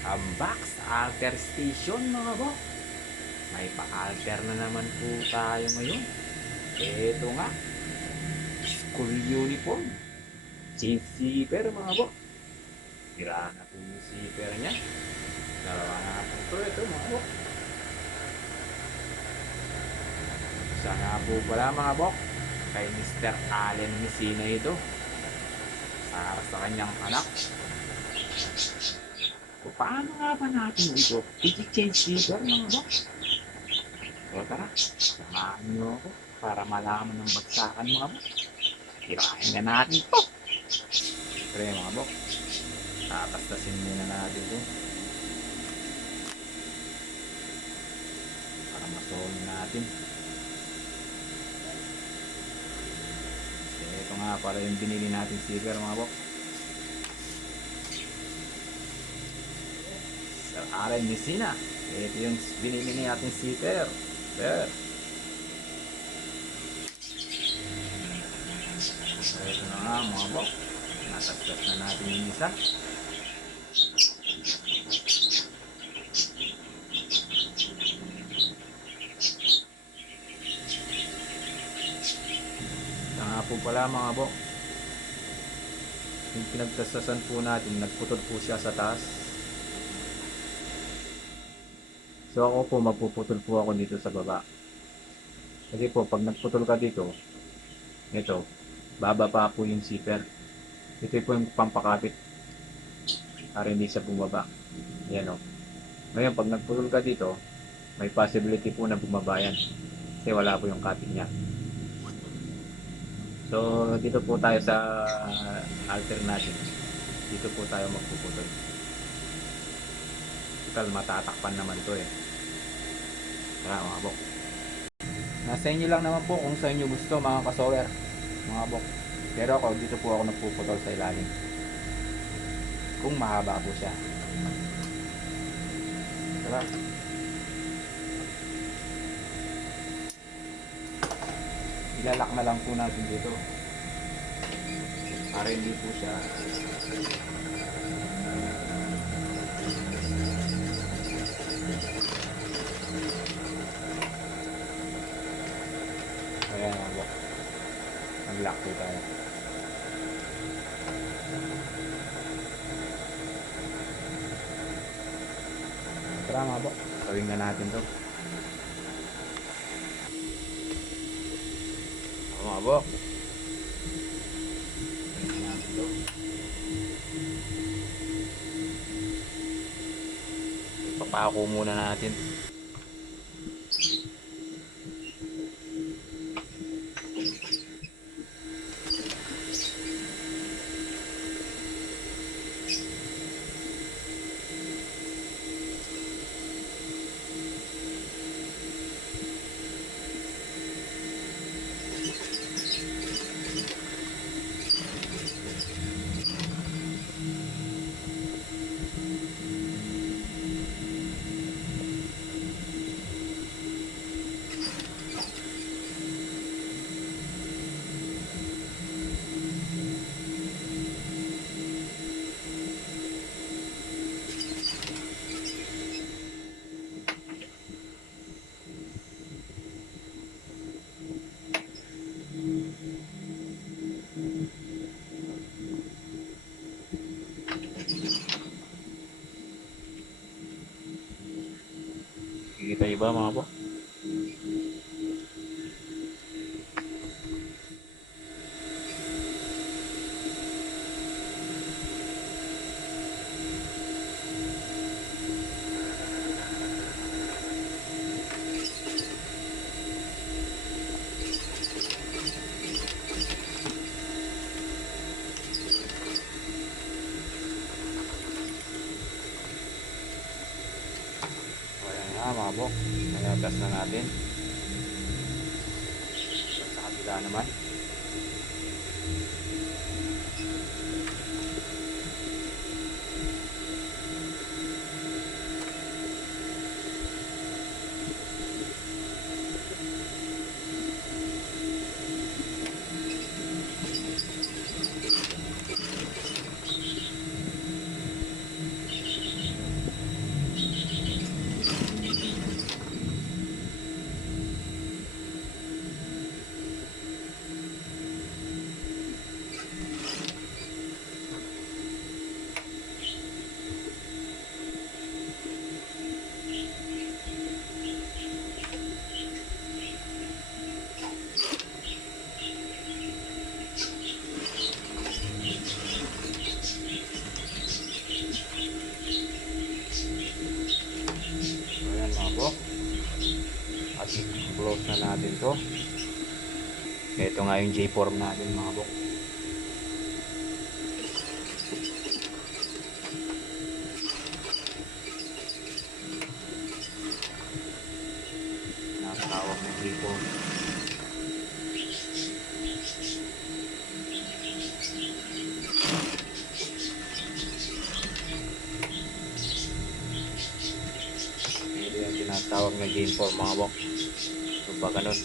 Welcome back sa Alter Station mga bok. May pa-alter na naman po tayo ngayon. Ito nga, school uniform. Jeans zipper mga bok. Tira na po yung zipper niya. Dalawa na po ito mga bok. Isa nga po pala mga bok. Kay Mr. Allen Messina ito. Para sa kanyang anak. Paano nga ba natin ito i-change zipper mga bok? O tara, samahan nyo ako para malaman ng bagsakan mga bok. Tirahin na natin ito. Siyempre mga bok, tatastasin muna natin ito para masolve natin. Ito nga para yung binili natin zipper mga bok. Sir Allen Messina, ito yung binili natin zipper. Sir, ito na nga mga bok, natastas na natin yung isa. Ito nga po pala mga bok, yung pinagtastasan po natin, nagputol po siya sa taas. So ako po magpuputol po ako dito sa baba. Kasi po pag nagputol ka dito, ito, bababa po yung zipper. Ito po yung pampakapit para hindi siya bumaba. Yan o. Ngayon pag nagputol ka dito, may possibility po na bumaba yan. Kasi wala po yung kapit niya. So dito po tayo sa alternative. Dito po tayo magpuputol. Total matatakpan naman to eh. Kaya mga bok, nasa inyo lang naman po kung sa inyo gusto mga kasower mga bok. Pero ako dito po ako nagpuputol sa ilalim kung mahaba po siya. Tara, ilalak na lang po natin dito para hindi po siya ayan mga bok, nag-lock po tayo. Tara mga bok, gawin na natin to mga bok. Gawin na natin to. Papako muna natin. Kita iba mga po. Ayan nga mga po, nayatas na natin sa kabila naman. natin to. Ito nga yung J-form natin mga bok. Nakatawag ng J-form. Ito yung tinatawag na J-form mga bok. So ba ganun?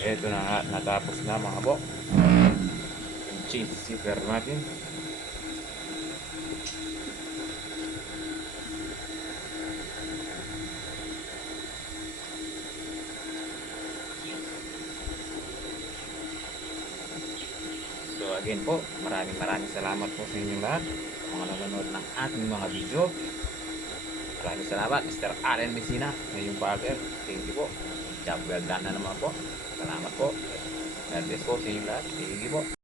Ito na nga, natapos na mga bok. Yung change zipper natin. So again po, maraming salamat po sa inyong lahat. Mga nanonood ng ating mga video. Maraming salamat, Mr. Allen Messina, ngayong bagger. Thank you po. Job well done na naman po. Salamat po. God bless po sa inyong lahat. Thank you po.